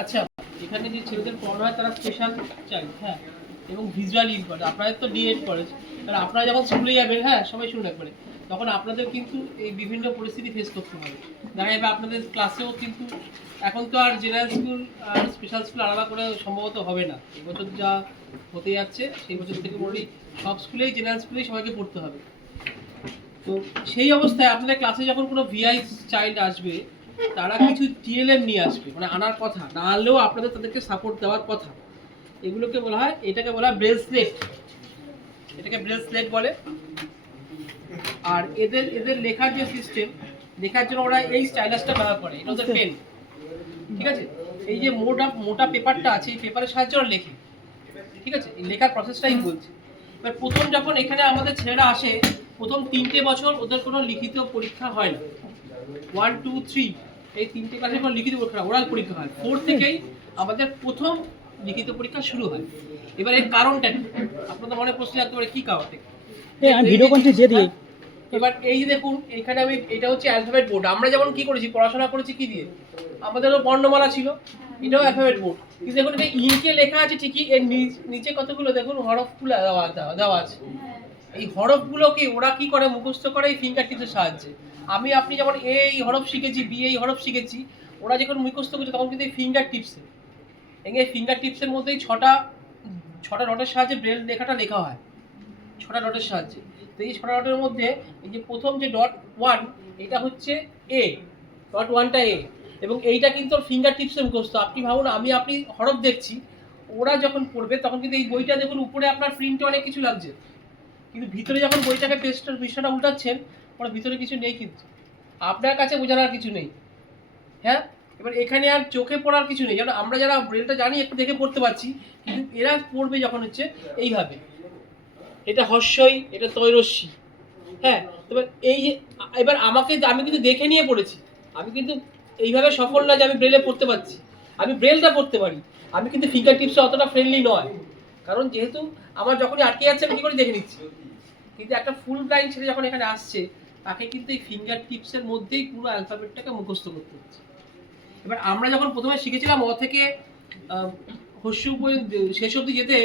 আচ্ছা, এখানে যে ছেলেদের পড়ানো হয় তারা স্পেশাল চাইল্ড, হ্যাঁ, এবং ভিজুয়াল ইম্পর্ট। আপনাদের তো ডিএড কলেজ, তাহলে আপনারা যখন স্কুলে যাবেন, হ্যাঁ, সবাই শুনে রাখবেন, তখন আপনাদের কিন্তু এই বিভিন্ন পরিস্থিতি ফেস করতে হবে। দেখা যাবে আপনাদের ক্লাসেও কিন্তু এখন তো আর জেনারেল স্কুল আর স্পেশাল স্কুল আলাদা করে সম্ভবত হবে না। এবছর যা হতে যাচ্ছে সেই বছর থেকে বলি সব স্কুলেই জেনারেল স্কুলেই সবাইকে পড়তে হবে। তো সেই অবস্থায় আপনাদের ক্লাসে যখন কোনো ভিআই চাইল্ড আসবে, তারা কিছু টিএলএম নিয়ে আসবে, মানে আনার কথা, না আনলেও আপনাদের তাদেরকে সাপোর্ট দেওয়ার কথা। এগুলোকে বলা হয়, এটাকে বলা হয় ব্রেসলেট, এটাকে ব্রেসলেট বলে। আর এদের লেখার যে সিস্টেম, লেখার জন্য ওরা এই স্টাইলাসটা ব্যবহার করে, এটা ওদের পেন, ঠিক আছে। এই যে মোটা পেপারটা আছে, এই পেপারের সাহায্যে ওরা লেখে, ঠিক আছে। এই লেখার প্রসেসটাই বলছে। এবার প্রথম যখন এখানে আমাদের ছেলেরা আসে, প্রথম 3টে বছর ওদের কোনো লিখিত পরীক্ষা হয় না। 1, 2, 3 এই 3টে ক্লাসে কোনো লিখিত পরীক্ষা, ওরাল পরীক্ষা হয়। 4 থেকেই আমাদের প্রথম লিখিত পরীক্ষা শুরু হয়। এবার এর কারণটা কি আপনাদের মনে প্রশ্ন আসতে পারে, কি কারণে? এবার এই যে দেখুন, এখানে আমি, এটা হচ্ছে অ্যালফাবেট বোর্ড। আমরা যেমন কি করেছি, পড়াশোনা করেছি কি দিয়ে, আমাদেরও বর্ণমালা ছিল, এটাও অ্যালফাবেট বোর্ড। কিন্তু দেখুন এটা ইংকে লেখা আছে ঠিকই, এর নিচে কতগুলো দেখুন হরফগুলো দেওয়া আছে। এই হরফগুলোকে ওরা কি করে, মুখস্থ করে এই ফিঙ্গার টিপসের সাহায্যে। আপনি যেমন এই হরফ শিখেছি, বি এই হরফ শিখেছি, ওরা যখন মুখস্থ করছে তখন কিন্তু এই ফিঙ্গার টিপসে, এই ফিঙ্গার টিপসের মধ্যেই ছটা ডটের সাহায্যে ব্রেল লেখাটা লেখা হয়, 6টা ডটের সাহায্যে। তো এই 6টা ডটের মধ্যে এই যে প্রথম যে ডট 1, এটা হচ্ছে এ, ডট 1টা এ, এবং এইটা কিন্তু ফিঙ্গার টিপসে মুখস্থ। আপনি ভাবুন, আপনি হরফ দেখছি, ওরা যখন পড়বে তখন কিন্তু এই বইটা দেখুন উপরে আপনার প্রিন্টে অনেক কিছু লাগছে, কিন্তু ভিতরে যখন বইটাকে পৃষ্ঠাটা উল্টাচ্ছেন, ওরা ভিতরে কিছু নেই, কিন্তু আপনার কাছে বোঝানোর কিছু নেই, হ্যাঁ। এবার এখানে আর চোখে পড়ার কিছু নেই, যেমন আমরা যারা ব্রেলটা জানি একটু দেখে পড়তে পারছি, কিন্তু এরা পড়বে যখন হচ্ছে এইভাবে, এটা হর্ষই, এটা তৈরস্যি, হ্যাঁ। এবার আমি কিন্তু দেখে নিয়ে পড়েছি, আমি কিন্তু এইভাবে সফল না যে আমি ব্রেলে পড়তে পারছি। আমি ব্রেলটা পড়তে পারি, আমি কিন্তু ফিঙ্গার টিপসে অতটা ফ্রেন্ডলি নয়, কারণ যেহেতু আমার যখনই আটকে যাচ্ছে আমি কি করে দেখে নিচ্ছি। কিন্তু একটা ফুল ব্লাইন্ড ছেলে যখন এখানে আসছে, তাকে কিন্তু এই ফিঙ্গার টিপসের মধ্যেই পুরো অ্যালফাবেটটাকে মুখস্থ করতে হচ্ছে। এবার আমরা যখন প্রথমে শিখেছিলাম অ থেকে হস্য পর্যন্ত শেষ অবধি যেতে,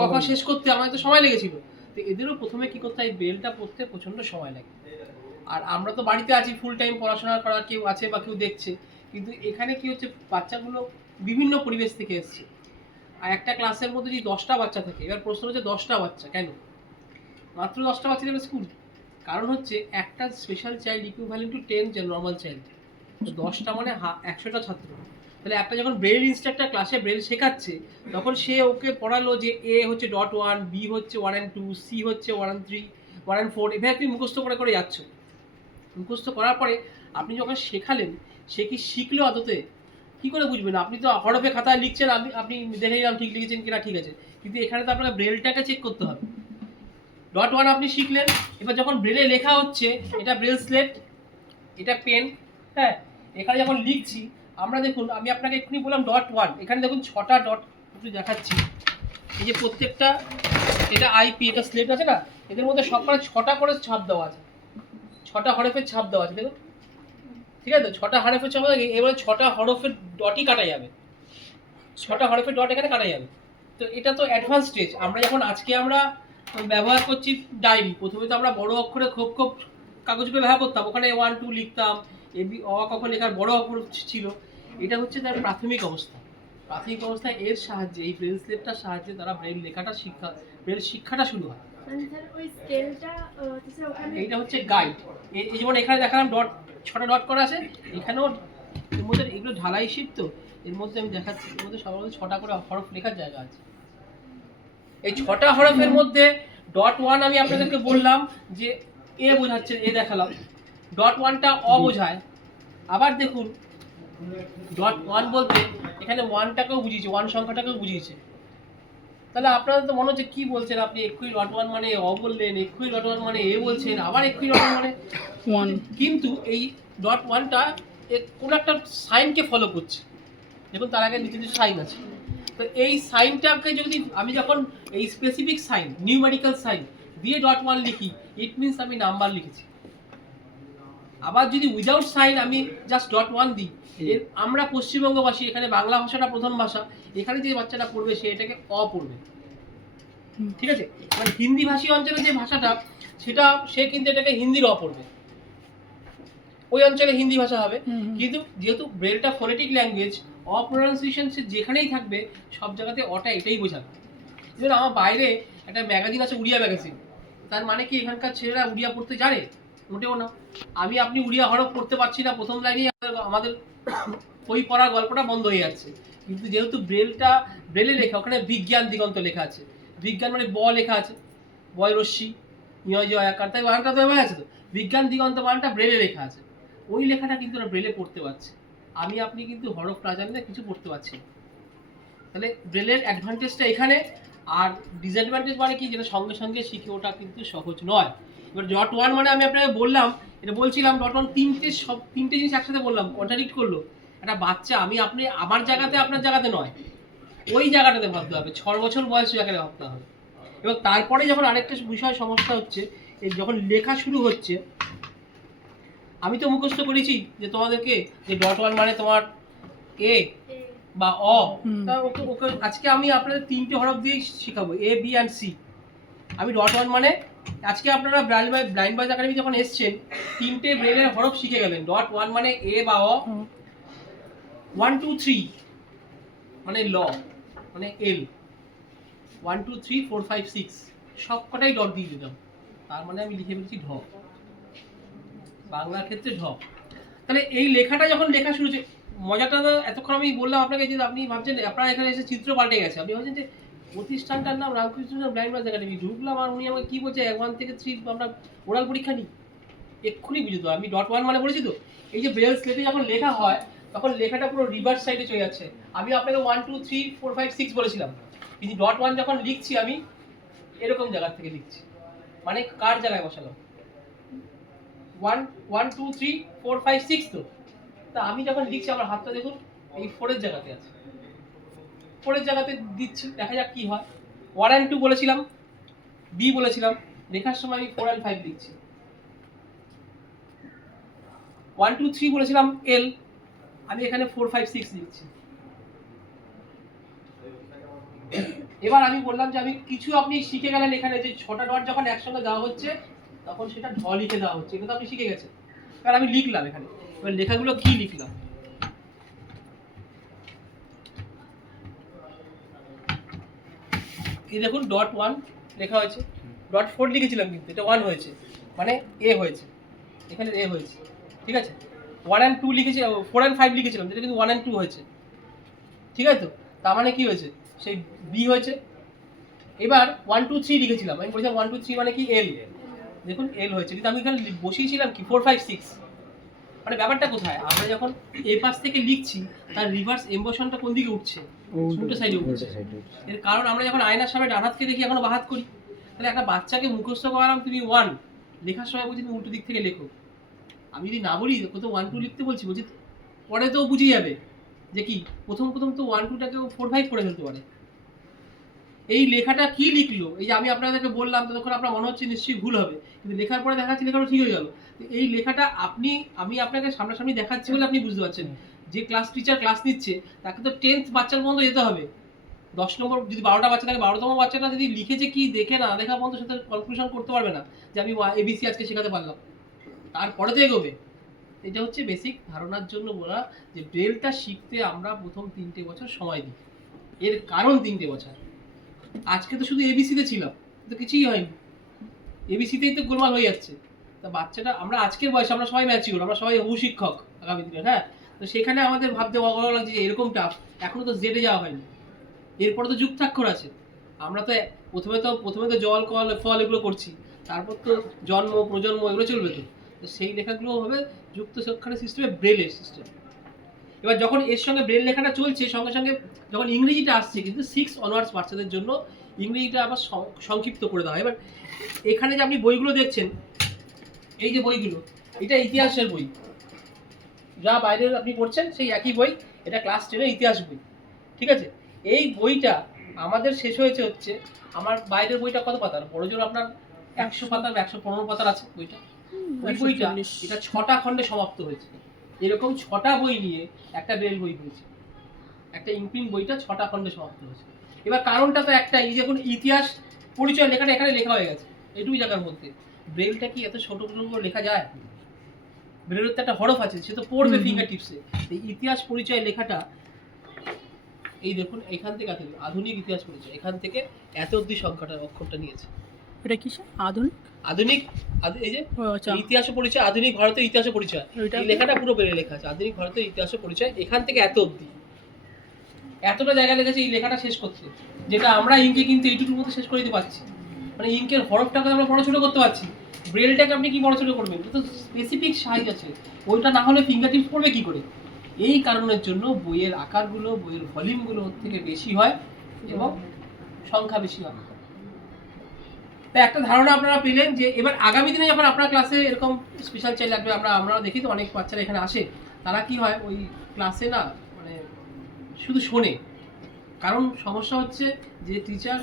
কখন শেষ করতে আমাদের তো সময় লেগেছিল। তো এদেরও প্রথমে কি করতে হয়, বেলটা পড়তে প্রচণ্ড সময় লাগে। আর আমরা তো বাড়িতে আছি, ফুল টাইম পড়াশোনা করার কেউ আছে বা কেউ দেখছে, কিন্তু এখানে কি হচ্ছে, বাচ্চাগুলো বিভিন্ন পরিবেশ থেকে এসছে। আর একটা ক্লাসের মধ্যে যদি 10টা বাচ্চা থাকে, এবার প্রশ্ন হচ্ছে 10টা বাচ্চা কেন, মাত্র 10টা বাচ্চা যাবে স্কুল? কারণ হচ্ছে একটা স্পেশাল চাইল্ড ইকুইভ্যালেন্ট টু 10 যে নর্মাল চাইল্ড। 10টা মানে 100টা ছাত্র। তাহলে একটা যখন ব্রেল ইনস্ট্রাক্টর ক্লাসে ব্রেল শেখাচ্ছে, তখন সে ওকে পড়ালো যে এ হচ্ছে ডট 1, বি হচ্ছে 1 and 2, সি হচ্ছে 1 and 3, 1 and 4, এভাবে তুমি মুখস্থ করে যাচ্ছ। মুখস্থ করার পরে আপনি যখন শেখালেন, সে কি শিখলো আদতে? কী করে বুঝবেন? আপনি তো হরফে খাতায় লিখছেন, আপনি দেখে নিলাম ঠিক লিখেছেন কিনা, ঠিক আছে, কিন্তু এখানে তো আপনাকে ব্রেলটাকে চেক করতে হবে। ডট 1 আপনি শিখলেন, এবার যখন ব্রেলে লেখা হচ্ছে, এটা ব্রেল স্লেট, এটা পেন, হ্যাঁ। এখানে যখন লিখছি আমরা, দেখুন আমি আপনাকে এক্ষুনি বললাম ডট 1, এখানে দেখুন 6টা ডট একটু দেখাচ্ছি। এই যে প্রত্যেকটা, এটা আইপি, এটা স্লেট আছে না, এদের মধ্যে সবকটা 6টা করে ছাপ দেওয়া আছে, 6টা হরফের ছাপ দেওয়া আছে, দেখুন, ঠিক আছে। 6টা হরফের ছাপ, এবারে 6টা হরফের ডটই কাটা যাবে, 6টা হরফের ডট এখানে কাটা যাবে। তো এটা তো অ্যাডভান্স স্টেজ। আজকে আমরা ব্যবহার করছি ডায়েরি। প্রথমে তো আমরা বড় অক্ষরে খোপ কাগজগুলো ব্যবহার করতাম, ওখানে 1, 2 লিখতাম, এবি অ ক খ লেখার বড় অক্ষর ছিল। এটা হচ্ছে তার প্রাথমিক অবস্থা। প্রাথমিক অবস্থায় এর সাহায্যে, এই ব্রেল স্লেটটার সাহায্যে তারা ব্রেল শিক্ষাটা শুরু হয়। এইটা হচ্ছে গাইড। এই যেমন এখানে দেখালাম ডট, 6টা ডট করা আছে, এখানেও এর মধ্যে এগুলো ঢালাই শীট, তো এর মধ্যে আমি দেখাচ্ছি, এর মধ্যে সবার মধ্যে 6টা করে হরফ লেখার জায়গা আছে। এই 6টা হরফের মধ্যে ডট ওয়ান আমি আপনাদেরকে বললাম যে এ বোঝাচ্ছে, এ দেখালাম, ডট ওয়ানটা অ বোঝায়। আবার দেখুন ডট ওয়ান বলতে এখানে ওয়ানটাকেও বুঝিয়েছে, ওয়ান সংখ্যাটাকেও বুঝিয়েছে। তাহলে আপনাদের তো মনে হচ্ছে কি বলছেন আপনি, এক্ষুনি ডট ওয়ান মানে অ বললেন, এক্ষুনি ডট ওয়ান মানে এ বলছেন, আবার এক্ষুনি ডট ওয়ান মানে ওয়ান। কিন্তু এই ডট ওয়ানটা কোনো একটা সাইনকে ফলো করছে। দেখুন তার আগে নিচে কিছু সাইন আছে, তো এই সাইনটাকে যদি আমি যখন এই স্পেসিফিক সাইন নিউমেরিক্যাল সাইন দিয়ে ডট ওয়ান লিখি, ইট মিনস আমি নাম্বার লিখেছি। আবার যদি উইদাউট সাইন আমি জাস্ট ডট ওয়ান দিই, এর আমরা পশ্চিমবঙ্গবাসী, এখানে বাংলা ভাষাটা প্রধান ভাষা, এখানে যে বাচ্চাটা পড়বে সে এটাকে অ পড়বে, ঠিক আছে। মানে হিন্দি ভাষী অঞ্চলে যে ভাষাটা, সেটা সে কিন্তু এটাকে হিন্দির অ পড়বে, ওই অঞ্চলে হিন্দি ভাষা হবে। কিন্তু যেহেতু ব্রেলটা ফোনেটিক ল্যাঙ্গুয়েজ, অ প্রোনাউন্সিয়েশন সে যেখানেই থাকবে সব জায়গাতে অটা এটাই বোঝাবে। যেমন আমার বাইরে একটা ম্যাগাজিন আছে, উড়িয়া ম্যাগাজিন, তার মানে কি এখানকার ছেলেরা উড়িয়া পড়তে জানে? মোটেও না। আপনি উড়িয়া হরফ পড়তে পারছি না, প্রথম লাইনেই আমাদের বই পড়ার গল্পটা বন্ধ হয়ে যাচ্ছে। কিন্তু যেহেতু ব্রেলে লেখা, ওখানে বিজ্ঞান দিগন্ত লেখা আছে, বিজ্ঞান মানে ব লেখা আছে, বয় রশ্মি নিয় জয় আকার, তাই বানানটা তো এবার আছে, তো বিজ্ঞান দিগন্ত বানানটা ব্রেলে লেখা আছে, ওই লেখাটা কিন্তু ওরা ব্রেলে পড়তে পারছে। আপনি কিন্তু হরফ না জানলে কিছু পড়তে পারছি না। তাহলে ব্রেলের অ্যাডভান্টেজটা এখানে, আর ডিসঅ্যাডভান্টেজ মানে কি, যেটা সঙ্গে সঙ্গে শিখে ওটা কিন্তু সহজ নয়। এবার ডট ওয়ান মানে আমি আপনাকে বললাম, এটা বলছিলাম ডট ওয়ান তিনটে জিনিস একসাথে বললাম, কন্ট্রাডিক্ট করলো। একটা বাচ্চা, আপনি আমার জায়গাতে আপনার জায়গাতে নয়, ওই জায়গাটাতে ভাবতে হবে, 6 বছর বয়স জায়গায় ভাবতে হবে। এবং তারপরে যখন আরেকটা বিষয় সমস্যা হচ্ছে, এই যখন লেখা শুরু হচ্ছে, আমি তো মুখস্থ করেছি যে তোমাদেরকে যে ডট ওয়ান মানে তোমার এ বা অ, তা ওকে ওকে আজকে আমি আপনাদের তিনটে হরফ দিয়েই শেখাবো, এ বি অ্যান্ড সি। আমি ডট ওয়ান মানে, আজকে আপনারা ব্লাইন্ড বয়েজ একাডেমি যখন এসছেন, তিনটে ব্রেলের হরফ শিখে গেলেন। ডট ওয়ান মানে এ বা অ, 1 2 3 মানে ল মানে এল, 1 2 3 4 5 6 সব কটাই ডট দিয়ে দিলাম, তার মানে আমি লিখে ফেলছি ঢ, বাংলার ক্ষেত্রে ঢ। তাহলে এই লেখাটা যখন লেখা শুরু হচ্ছে, মজাটা তো এতক্ষণ আমি বললাম আপনাকে যে আপনি ভাবছেন আপনার এখানে এসে চিত্র পাল্টে গেছে, আপনি ভাবছেন যে প্রতিষ্ঠানটার নাম রামকৃষ্ণ ব্লাইন্ড বয়েজ একাডেমি, ঢুকলাম আর উনি আমাকে কি বলছে 1 থেকে 3 আমরা ওরাল পরীক্ষা নিই, এক্ষুনি বুঝে তো। আমি ডট ওয়ান মানে বলেছি তো, এই যে ব্রেল স্লেটে যখন লেখা হয় তখন লেখাটা পুরো রিভার্স সাইডে চলে যাচ্ছে। আমি আপনাকে 1 2 3 4 5 6 বলেছিলাম, কিন্তু ডট ওয়ান যখন লিখছি আমি এরকম জায়গা থেকে লিখছি, মানে কার জায়গায় বসালাম 1 1 2 3 4 5 6, তো তা আমি যখন লিখছি আমার হাতটা দেখুন এই 4 এর জায়গাতে আছে, 4 এর জায়গাতে দিচ্ছি, দেখা যাক কি হয়। 1 and 2 বলেছিলাম, বি বলেছিলাম, লেখার সময় আমি 4 and 5 লিখছি। 1 2 3 বলেছিলাম এল, আমি এখানে 4 5 6 লিখছি। এবার আমি বললাম যে আমি কিছু আপনি শিখে গেলেন, এখানে যে 6টা ডট যখন একসঙ্গে দেওয়া হচ্ছে তখন সেটা ঢ লিখে দেওয়া হচ্ছে, এটা তো আপনি শিখে গেছেন। কারণ আমি লিখলাম এখানে, এবার লেখাগুলো কি লিখলাম, এই দেখুন ডট ওয়ান লেখা হয়েছে, ডট 4 লিখেছিলাম কিন্তু এটা 1 হয়েছে, মানে এ হয়েছে, এখানে এ হয়েছে, ঠিক আছে। 1 and 2 লিখেছি, 4 and 5 লিখেছিলাম, যেটা কিন্তু 1 and 2 হয়েছে, ঠিক আছে। তো তার মানে কি হয়েছে, সেই বি হয়েছে। এবার 1 2 3 লিখেছিলাম, আমি বলেছিলাম 1 2 3 মানে কি এল, দেখুন এল হয়েছে, কিন্তু আমি এখানে বসিয়েছিলাম কি 4 5 6। মানে ব্যাপারটা কোথায়, আমরা যখন এই পাশ থেকে লিখছি তার রিভার্স এমোশনটা কোন দিকে উঠছে, উল্টো সাইডে উঠছে। এর কারণ আমরা যখন আয়নার সামনে ডান হাতকে দেখি এখনো বাঁ হাত করি, তাহলে একটা বাচ্চাকে মুখস্থ করালাম তুমি 1, লেখার সময় বলছি তুমি উল্টো দিক থেকে লেখো। আমি যদি না বলি কোথাও 1 2 লিখতে বলছি পরে তো বুঝে যাবে যে কি প্রথম তো 1 2টাকেও 4 5 করে ফেলতে পারে। এই লেখাটা কি লিখলো, এই যে আমি আপনাদেরকে বললাম তখন আপনার মনে হচ্ছে নিশ্চয়ই ভুল হবে, কিন্তু লেখার পরে দেখাচ্ছি লেখাটা ঠিক হয়ে গেল। এই লেখাটা আমি আপনাকে সামনাসামনি দেখাচ্ছি বলে আপনি বুঝতে পারছেন। যে ক্লাস টিচার ক্লাস নিচ্ছে তাকে তো 10th বাচ্চার পর্যন্ত যেতে হবে, 10 নম্বর যদি 12টা বাচ্চা থাকে 12তম বাচ্চাটা যদি লিখেছে কি দেখে না দেখা পর্যন্ত সেটা কনক্লুশন করতে পারবে না যে আমি এবিসি আজকে শেখাতে পারলাম, তারপরে তো এগোবে। এটা হচ্ছে বেসিক ধারণার জন্য বলা যে ব্রেলটা শিখতে আমরা প্রথম 3টে বছর সময় দিই, এর কারণ 3টে বছর। আজকে তো শুধু এবিসিতে ছিলাম, তো কিছুই হয়নি, এবিসিতেই তো গোলমাল হয়ে যাচ্ছে। তা বাচ্চাটা আমরা আজকের বয়সে আমরা সবাই ম্যাচিউর, আমরা সবাই হবু শিক্ষক আগামী দিনে, হ্যাঁ। তো সেখানে আমাদের ভাবতে ভালো লাগছে যে এরকম টাফ, এখনো তো জেডে যাওয়া হয়নি, এরপরে তো যুক্তাক্ষর আছে, আমরা তো প্রথমে তো জল কল ফল এগুলো করছি, তারপর তো জন্ম প্রজন্ম এগুলো চলবে। তো সেই লেখাগুলো হবে যুক্ত শিক্ষার সিস্টেমে ব্রেলের সিস্টেম। এবার যখন এর সঙ্গে ব্রেল লেখাটা চলছে, সঙ্গে সঙ্গে যখন ইংরেজিটা আসছে, কিন্তু 6 অনওয়ার্ডস বাচ্চাদের জন্য ইংরেজিটা আবার সংক্ষিপ্ত করে দেওয়া হয়। এবার এখানে যে আপনি বইগুলো দেখছেন, এই যে বইগুলো, এটা ইতিহাসের বই, যা বাইরের আপনি পড়ছেন সেই একই বই, এটা ক্লাস 10-এর ইতিহাস বই, ঠিক আছে? এই বইটা আমাদের শেষ হয়েছে হচ্ছে, আমার বাইরের বইটা কত পাতার, বড়জোর আপনার 100 পাতার 115 পাতার আছে বইটা। ওই বইটা এটা 6টা খণ্ডে সমাপ্ত হয়েছে। এরকম 6টা বই নিয়ে একটা ব্রেল বই হয়েছে, একটা ইংপ্রিন্ট বইটা 6টা খণ্ডে সমাপ্ত হয়েছে। এবার কারণটা তো একটাই, এই দেখুন ইতিহাস পরিচয় লেখাটা এখানে লেখা হয়ে গেছে এইটুকু জায়গার মধ্যে। ব্রেলটা কি এত ছোট করে লেখা যায়? ব্রেলের তো একটা হরফ আছে, সে তো পড়বে ফিঙ্গার টিপসে। এই ইতিহাস পরিচয় লেখাটা এই দেখুন এখান থেকে এত, আধুনিক ইতিহাস পরিচয় এখান থেকে এত অবধি সংখ্যাটা অক্ষরটা নিয়েছে। এটা কি আধুনিক আধুনিক এই যে ইতিহাস পরিচয়, আধুনিক ভারতের ইতিহাস পরিচয়, এই লেখাটা পুরো বেড়ে লেখা আছে, আধুনিক ভারতের ইতিহাস পরিচয় এখান থেকে এত অবধি, এতটা জায়গা লেগেছে এই লেখাটা শেষ করতে, যেটা আমরা ইঙ্কে কিন্তু এইটুকুর মধ্যে শেষ করে দিতে পারছি। মানে ইঙ্কের হরফটাকে আমরা বড় ছোট করতে পারছি, ব্রেলটাকে আপনি কি বড় ছোট করবেন? তো স্পেসিফিক সাইজ আছে, ওইটা না হলে ফিঙ্গার টিপস পড়বে কি করে? এই কারণের জন্য বইয়ের আকারগুলো, বইয়ের ভলিউমগুলো থেকে বেশি হয় এবং সংখ্যা বেশি হয়। তাই একটা ধারণা আপনারা পেলেন যে এবার আগামী দিনে যখন আপনার ক্লাসে এরকম স্পেশাল চাইল্ড লাগবে, আমরা দেখি তো অনেক বাচ্চারা এখানে আসে, তারা কি হয় ওই ক্লাসে না মানে শুধু শোনে। কারণ সমস্যা হচ্ছে যে টিচার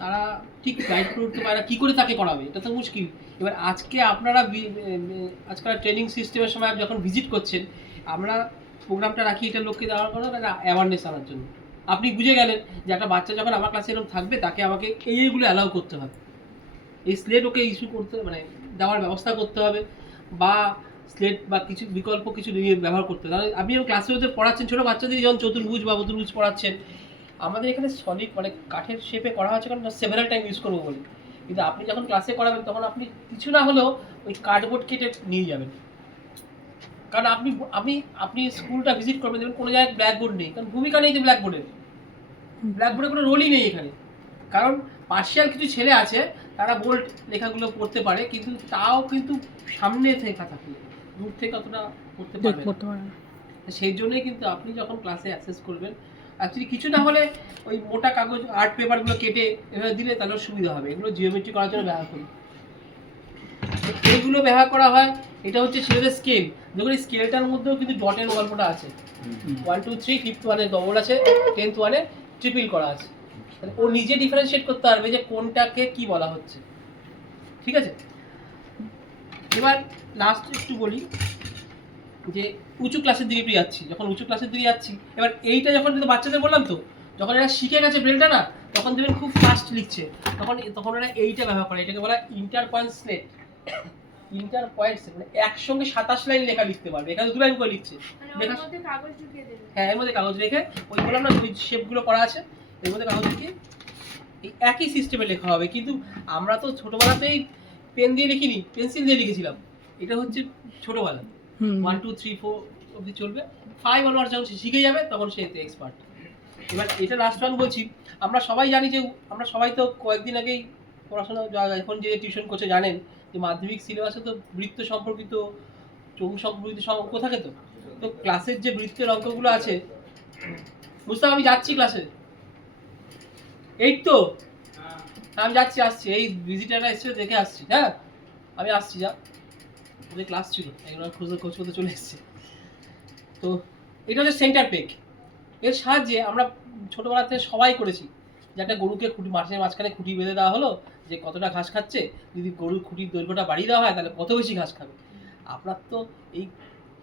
তারা ঠিক গাইড করতে পারে না, কী করে তাকে করাবে, এটা তো মুশকিল। এবার আজকে আপনারা আজকাল ট্রেনিং সিস্টেমের সময় যখন ভিজিট করছেন, আমরা প্রোগ্রামটা রাখি এটা লোককে দেওয়ার কথা একটা অ্যাওয়ারনেস আনার জন্য। আপনি বুঝে গেলেন যে একটা বাচ্চা যখন আমার ক্লাসে এরকম থাকবে, তাকে আমাকে এইগুলো অ্যালাউ করতে হবে, এই স্লেট ওকে ইস্যু করতে মানে দেওয়ার ব্যবস্থা করতে হবে, বা স্লেট বা কিছু বিকল্প কিছু নিয়ে ব্যবহার করতে হবে। কারণ আপনি যখন ক্লাসে ওদের পড়াচ্ছেন, ছোটো বাচ্চাদের যখন চতুর্ভুজ বা চতুর্ভুজ পড়াচ্ছেন, আমাদের এখানে সলিড মানে কাঠের শেপে করা হচ্ছে কারণ সেভারাল টাইম ইউজ করবো বলে। কিন্তু আপনি যখন ক্লাসে করাবেন তখন আপনি কিছু না হলেও ওই কার্ডবোর্ড কেটে নিয়ে যাবেন। কারণ আপনি আপনি আপনি স্কুলটা ভিজিট করবেন, দেখবেন কোনো জায়গায় ব্ল্যাকবোর্ড নেই, কারণ ভূমিকা নেই যে ব্ল্যাকবোর্ডের কোনো রোলই নেই এখানে। কারণ পার্শিয়াল কিছু ছেলে আছে, তারা বোল্ড লেখাগুলো পড়তে পারে, কিন্তু তাও কিন্তু সামনে থেকে থাকলে দূর থেকে অতটা পড়তে পারবে না। সেই জন্যই কিন্তু আপনি যখন ক্লাসে অ্যাক্সেস করবেন, অ্যাকচুয়ালি কিছু না হলে ওই মোটা কাগজ আর্ট পেপারগুলো কেটে এভাবে দিলে তাহলে সুবিধা হবে। এগুলো জিওমেট্রি করার জন্য ব্যবহার করি, এইগুলো ব্যবহার করা হয়। এটা হচ্ছে ছেলেদের স্কেল, দেখুন এই স্কেলটার মধ্যেও কিন্তু ডটের গল্পটা আছে। 1 2 3 5th ওয়ানে ডবল আছে, 10th ওয়ানে ট্রিপল করা আছে। ও নিজে ডিফারেন্সিয়েট করতে পারবে যে কোনটাকে কি বলা হচ্ছে, ঠিক আছে? এবার লাস্ট একটু বলি যে উঁচু ক্লাসের দিকে যাচ্ছি, যখন উঁচু ক্লাসের দিকে যাচ্ছি, এবার এইটা যখন কিন্তু বাচ্চাদের বললাম তো, যখন এরা শিখে গেছে ব্রেলটা না, তখন দেখবেন খুব ফাস্ট লিখছে, তখন এরা এইটা ব্যবহার করে, এটাকে বলা inter point slate. Inter point মানে একসঙ্গে 27 লাইন লেখা লিখতে পারবে, এখানে 2 লাইন করে লিখছে, হ্যাঁ এর মধ্যে কাগজ রেখে ওই বললাম না ওই শেপগুলো করা আছে, এর মধ্যে কাগজ রেখে এই একই সিস্টেমে লেখা হবে। কিন্তু আমরা তো ছোটোবেলাতেই পেন দিয়ে লিখিনি, পেন্সিল দিয়ে লিখেছিলাম। এটা হচ্ছে ছোটোবেলা, 1 2 3 4 অবধি চলবে, 5 অনওয়ার্ড যখন সে শিখে যাবে তখন সে এক্সপার্ট। এবার এটা লাস্ট ওয়ান বলছি, আমরা সবাই জানি যে আমরা সবাই তো কয়েকদিন আগেই পড়াশোনা এখন যে টিউশন করছে জানেন যে মাধ্যমিক সিলেবাসে তো বৃত্ত সম্পর্কিত, চৌং সম্পর্কিত সব অঙ্ক থাকে। তো ক্লাসের যে বৃত্তের অঙ্কগুলো আছে, বুঝতে আমি যাচ্ছি ক্লাসে, এই তো আমি যাচ্ছি, আসছি, এই ভিজিটাররা এসছে দেখে আসছি, হ্যাঁ আমি আসছি, যা ওদের ক্লাস ছিল এগুলো খোঁজ করতে চলে এসছে। তো এটা হচ্ছে সেন্টার পেগ, এর সাহায্যে আমরা ছোটোবেলাতে সবাই করেছি যে একটা গরুকে মাঠের মাঝখানে খুঁটি বেঁধে দেওয়া হলো, যে কতটা ঘাস খাচ্ছে, যদি গরুর খুঁটির দৈর্ঘ্যটা বাড়িয়ে দেওয়া হয় তাহলে কত বেশি ঘাস খাবে। আপনার তো এই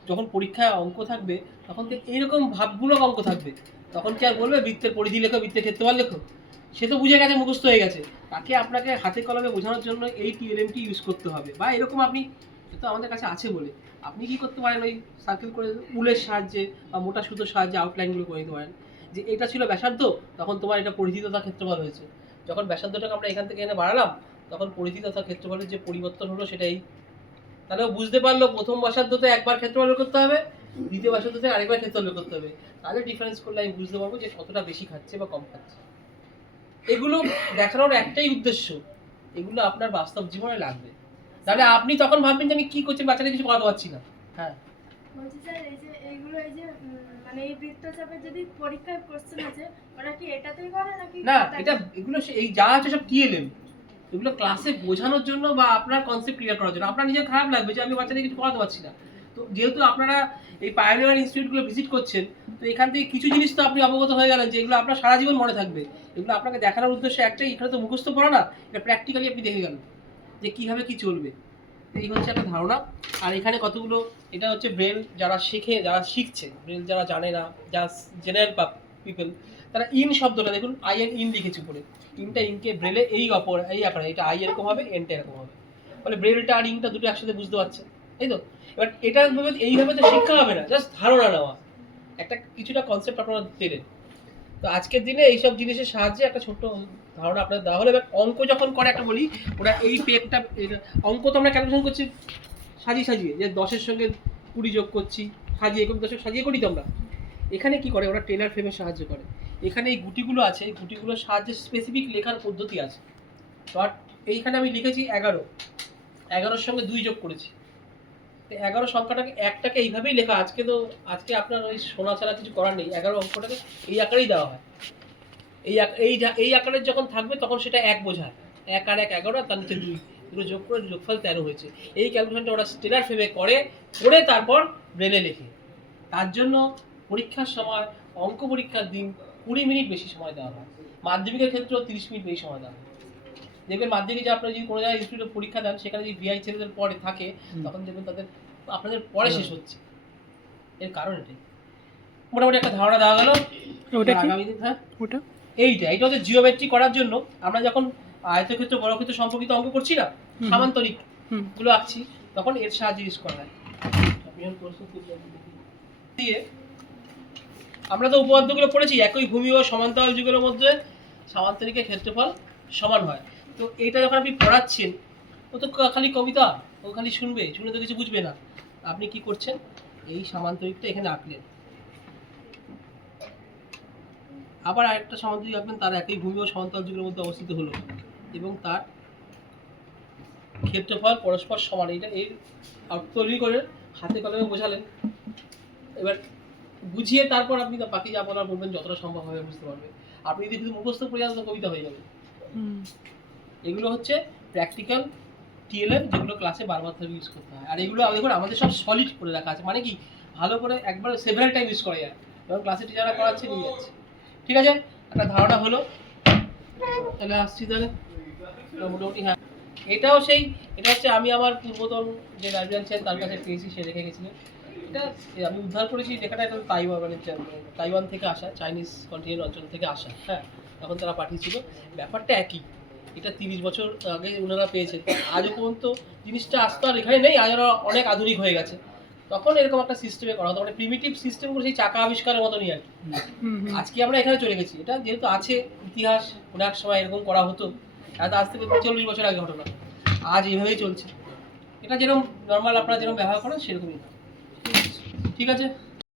যখন পরীক্ষায় অঙ্ক থাকবে তখন তো এইরকম ভাবমূলক অঙ্ক থাকবে, তখন কি আর বলবে বৃত্তের পরিধি লেখো, বৃত্তের ক্ষেত্রফল লেখো? সে তো বুঝে গেছে, মুখস্থ হয়ে গেছে, তাকে আপনাকে হাতে কলমে বোঝানোর জন্য এই টিএলএমটি ইউজ করতে হবে। বা এরকম আপনি তো আমাদের কাছে আছে বলে আপনি কি করতে পারেন, ওই সার্কেল করে উলের সাহায্যে বা মোটা সুতোর সাহায্যে আউটলাইনগুলো করে দিতে পারেন, যে এটা ছিল ব্যাসার্ধ, তখন তোমার এটা পরিধি তথা ক্ষেত্রফল হয়েছে। যখন ব্যাসার্ধটাকে আমরা এখান থেকে এনে বাড়ালাম, তখন পরিধি তথা ক্ষেত্রফলের যে পরিবর্তন হলো সেটাই, তাহলে বুঝতে পারলো প্রথম ব্যাসার্ধতে একবার ক্ষেত্রফল বের করতে হবে, দ্বিতীয় ব্যাসার্ধতে আরেকবার ক্ষেত্রফল বের করতে হবে। তাহলে ডিফারেন্স করলে আমি বুঝতে পারবো যে কতটা বেশি খাচ্ছে বা কম খাচ্ছে। এগুলো দেখানোর একটাই উদ্দেশ্য, এগুলো আপনার বাস্তব জীবনে লাগবে, তাহলে আপনি তখন ভাববেন যে আমি কি করছি, বাচ্চাদের কিছু করাতে পারছি না। হ্যাঁ বলছি স্যার, এই যে এইগুলো, এই যে মানে এই বৃত্তচাপের যদি পরীক্ষায় কোশ্চেন আছে, ওরা কি এটাতেই করে নাকি না, এটা এগুলো এই যা আছে সব টিএলএম, এগুলো ক্লাসে বোঝানোর জন্য বা আপনার কনসেপ্ট ক্লিয়ার করার জন্য। আপনার নিজের খারাপ লাগবে যে আমি বাচ্চাদের কিছু করাতে পারছি না, তো যেহেতু আপনারা এই পায়োনিয়ার ইনস্টিটিউটগুলো ভিজিট করছেন, তো এখান থেকে কিছু জিনিস তো আপনি অবগত হয়ে গেলেন যে এগুলো আপনার সারা জীবন মনে থাকবে। এগুলো আপনাকে দেখানোর উদ্দেশ্য একটাই, এখানে তো মুখস্থ পড়া না, এটা প্র্যাকটিক্যালি আপনি দেখে গেলেন যে কীভাবে কী চলবে। এই হচ্ছে একটা ধারণা। আর এখানে কতগুলো, এটা হচ্ছে ব্রেল যারা শেখে, যারা শিখছে, ব্রেল যারা জানে না, যারা জেনারেল পিপল, তারা ইন শব্দটা দেখুন, আই এন ইন লিখেছি উপরে, ইনটা ইনকে ব্রেলে এই এই আকারে, এটা আই এরকম হবে, এনটা এরকম হবে, ফলে ব্রেলটা আর ইনটা দুটো একসাথে বুঝতে পারছে, তাই তো? এবার এটা এইভাবে তো শিক্ষা হবে না, জাস্ট ধারণা নেওয়া, একটা কিছুটা কনসেপ্ট আপনারা পেলেন। তো আজকের দিনে এইসব জিনিসের সাহায্যে একটা ছোট্ট ধারণা আপনাদের দেওয়া হলো। এবার অঙ্ক যখন করে একটা বলি, ওরা এই পেপটা, অঙ্ক তো আমরা ক্যালকুলেশন করছি সাজিয়ে সাজিয়ে, যে 10-এর সঙ্গে 20 যোগ করছি, সাজিয়ে 10 সাজিয়ে করি তো আমরা। এখানে কি করে ওরা, টেলার ফ্রেমে সাহায্য করে। এখানে এই গুটিগুলো আছে, এই গুটিগুলোর সাহায্যে স্পেসিফিক লেখার পদ্ধতি আছে। বাট এইখানে আমি লিখেছি 11, 11-এর সঙ্গে 2 যোগ করেছি, 11 সংখ্যাটাকে একটাকে এইভাবেই লেখা। আজকে আপনার ওই শোনা ছাড়া কিছু করার নেই, 11 অঙ্কটাকে এই আকারেই দেওয়া হয়। এই আকারের যখন থাকবে তখন সেটা 1 বোঝায়, 1 আর 1 11, তার নিচে 2, দুটো যোগ করে যোগফল 13 হয়েছে। এই ক্যালকুলেশনটা ওরা টেলার ফ্রেমে করে তারপর ব্রেলে লেখে। তার জন্য পরীক্ষার সময়, অঙ্ক পরীক্ষার দিন 20 মিনিট বেশি সময় দেওয়া হয়, মাধ্যমিকের ক্ষেত্রেও 30 মিনিট বেশি সময় দেওয়া হয়। দেখবেন মাধ্যমিকে যে আপনারা যদি কোনো জায়গায় ইনস্টিটিউটে পরীক্ষা দেন, সেখানে যদি ভিআই ছেলেদের পরে থাকে, তখন দেখবেন আপনাদের পরে শেষ হচ্ছে। এর কারণ এটাই। মোটামুটি একটা ধারণা দেওয়া গেল। আগামী দিন, হ্যাঁ ওটা এইটা হচ্ছে জিওমেট্রি করার জন্য আমরা যখন আয়তক্ষেত্র বর্গক্ষেত্র সম্পর্কিত অঙ্ক করছি না, সামান্তরিক গুলো আঁকছি, তখন এর সাহায্যে ইউজ করা হয়। দিয়ে আমরা তো উপপাদ্যগুলো পড়েছি, একই ভূমি ও সমান্তরাল যুগের মধ্যে সামান্তরিকের ক্ষেত্রফল সমান হয়। তো এইটা যখন আপনি পড়াচ্ছেন, ও তো খালি কবিতা, ও খালি শুনে তো কিছু বুঝবে না। আপনি কি করছেন, এই সামান্তরিকটা এখানে আঁকলেন, আবার আরেকটা সামান্তরিক আঁকলেন, তার একই ভূমি ও সমান্তরাল যুগের মধ্যে অবস্থিত হলো, এবং তার ক্ষেত্রফল পরস্পর সমান। এটা এর তৈরি করে হাতে কলমে বোঝালেন। এবার বুঝিয়ে তারপর আপনি বাকি যা বলার বলবেন, যতটা সম্ভব হবে বুঝতে পারবেন। আপনি যদি শুধু মুখস্থ করে যান তো কবিতা হয়ে যাবে। এগুলো হচ্ছে প্র্যাকটিক্যাল টিএলএম, যেগুলো ক্লাসে বারবার ধরে ইউজ করতে হয়। আর এগুলো দেখুন আমাদের সব সলিড করে রাখা আছে, মানে কি ভালো করে একবার সেভারাল টাইম ইউজ করা যায়, এবং ক্লাসে টিচাররা করাচ্ছে, নিয়ে যাচ্ছে। ঠিক আছে, একটা ধারণা হলো। তাহলে আসছি তাহলে মোটামুটি। হ্যাঁ, এটা হচ্ছে আমি আমার পূর্বতন যে লাইব্রেরিয়ান ছিলেন তার কাছে পেয়েছি, সে রেখে গেছিলেন। এটা আমি উদ্ধার করেছি, লেখাটা এটা তাইওয়ান থেকে আসা, চাইনিজ কন্টিনেন্ট অঞ্চল থেকে আসা। হ্যাঁ, তখন তারা পাঠিয়েছিল। ব্যাপারটা একই, এটা 30 বছর আগে ওনারা পেয়েছেন, আজও পর্যন্ত জিনিসটা আসতো আর এখানে নেই, আজ ওরা অনেক আধুনিক হয়ে গেছে। তখন এরকম একটা সিস্টেমে করা হতো, মানে প্রিমিটিভ সিস্টেমগুলো সেই চাকা আবিষ্কারের মতনই আর কি। আজকে আমরা এখানে চলে গেছি, এটা যেহেতু আছে ইতিহাস, কোনো এক সময় এরকম করা হতো, আজ থেকে 40 বছর আগে ঘটনা, আজ এইভাবেই চলছে। এটা যেরকম নর্মাল আপনারা যেরকম ব্যবহার করেন সেরকমই। ঠিক আছে।